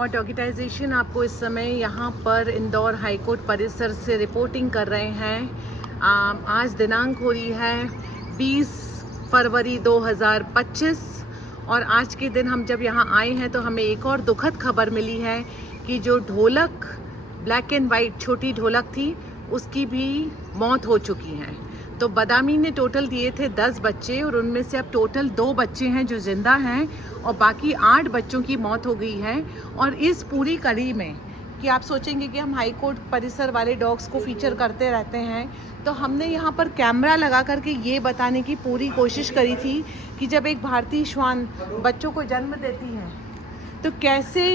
और डॉगिटाइजेशन आपको इस समय यहाँ पर इंदौर हाईकोर्ट परिसर से रिपोर्टिंग कर रहे हैं। आज दिनांक हो रही है 20 फरवरी 2025 और आज के दिन हम जब यहाँ आए हैं तो हमें एक और दुखद खबर मिली है कि जो ढोलक ब्लैक एंड वाइट छोटी ढोलक थी उसकी भी मौत हो चुकी है। तो बदामी ने टोटल दिए थे 10 बच्चे और उनमें से अब टोटल 2 बच्चे हैं जो ज़िंदा हैं और बाकी 8 बच्चों की मौत हो गई है। और इस पूरी कड़ी में कि आप सोचेंगे कि हम हाई कोर्ट परिसर वाले डॉग्स को फीचर करते रहते हैं, तो हमने यहाँ पर कैमरा लगा करके ये बताने की पूरी कोशिश करी थी कि जब एक भारतीय श्वान बच्चों को जन्म देती है तो कैसे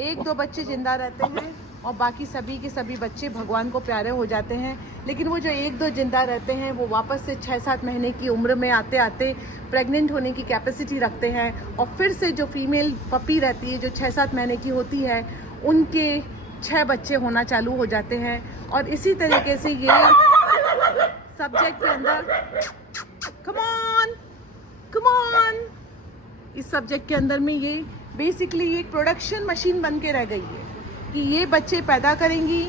एक दो बच्चे जिंदा रहते हैं और बाकी सभी के सभी बच्चे भगवान को प्यारे हो जाते हैं। लेकिन वो जो 1-2 जिंदा रहते हैं वो वापस से 6-7 महीने की उम्र में आते आते प्रेग्नेंट होने की कैपेसिटी रखते हैं और फिर से जो फीमेल पपी रहती है जो 6-7 महीने की होती है उनके 6 बच्चे होना चालू हो जाते हैं। और इसी तरीके से ये सब्जेक्ट के अंदर कम ऑन इस सब्जेक्ट के अंदर में ये बेसिकली एक प्रोडक्शन मशीन बन के रह गई है कि ये बच्चे पैदा करेंगी,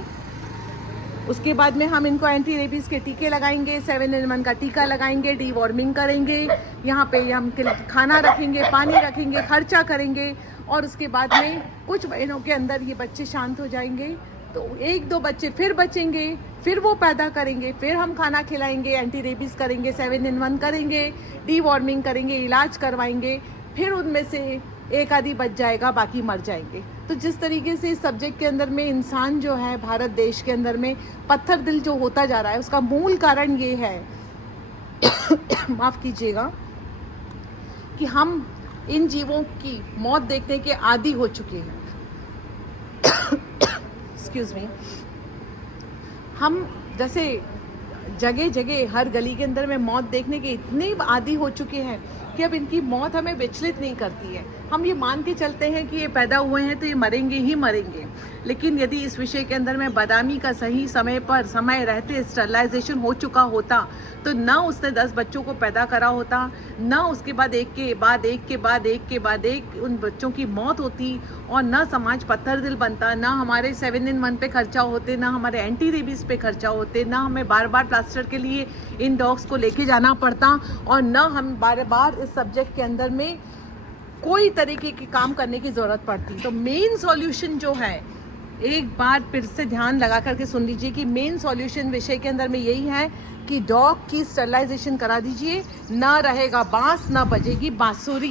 उसके बाद में हम इनको एंटी रेबीज़ के टीके लगाएंगे, 7-in-1 का टीका लगाएंगे, डीवॉर्मिंग करेंगे, यहाँ पे हम खाना रखेंगे, पानी रखेंगे, खर्चा करेंगे और उसके बाद में कुछ महीनों के अंदर ये बच्चे शांत हो जाएंगे। तो 1-2 बच्चे फिर बचेंगे, फिर वो पैदा करेंगे, फिर हम खाना खिलाएंगे, एंटी रेबीज़ करेंगे, 7-in-1 करेंगे, डीवॉर्मिंग करेंगे, इलाज करवाएंगे, फिर उनमें से एक आधी बच जाएगा, बाकी मर जाएंगे। तो जिस तरीके से इस सब्जेक्ट के अंदर में इंसान जो है भारत देश के अंदर में पत्थर दिल जो होता जा रहा है उसका मूल कारण ये है माफ़ कीजिएगा कि हम इन जीवों की मौत देखने के आदी हो चुके हैं। Excuse me. हम जैसे जगह जगह हर गली के अंदर में मौत देखने के इतने आदी हो चुके हैं कि अब इनकी मौत हमें विचलित नहीं करती है। हम ये मान के चलते हैं कि ये पैदा हुए हैं तो ये मरेंगे ही मरेंगे। लेकिन यदि इस विषय के अंदर में बदामी का सही समय रहते स्टरलाइजेशन हो चुका होता तो ना उसने 10 बच्चों को पैदा करा होता, ना उसके बाद एक के बाद एक उन बच्चों की मौत होती और ना समाज पत्थर दिल बनता, ना हमारे 7-in-1 पे खर्चा होते, ना हमारे एंटी रेबीज़ पे खर्चा होते, ना हमें बार बार प्लास्टर के लिए इन डॉग्स को लेके जाना पड़ता और ना हम बार बार इस सब्जेक्ट के अंदर में कोई तरीके के काम करने की ज़रूरत पड़ती। तो मेन सॉल्यूशन जो है, एक बार फिर से ध्यान लगा करके सुन लीजिए कि मेन सॉल्यूशन विषय के अंदर में यही है कि डॉग की स्टरलाइजेशन करा दीजिए, ना रहेगा बांस ना बजेगी बांसुरी।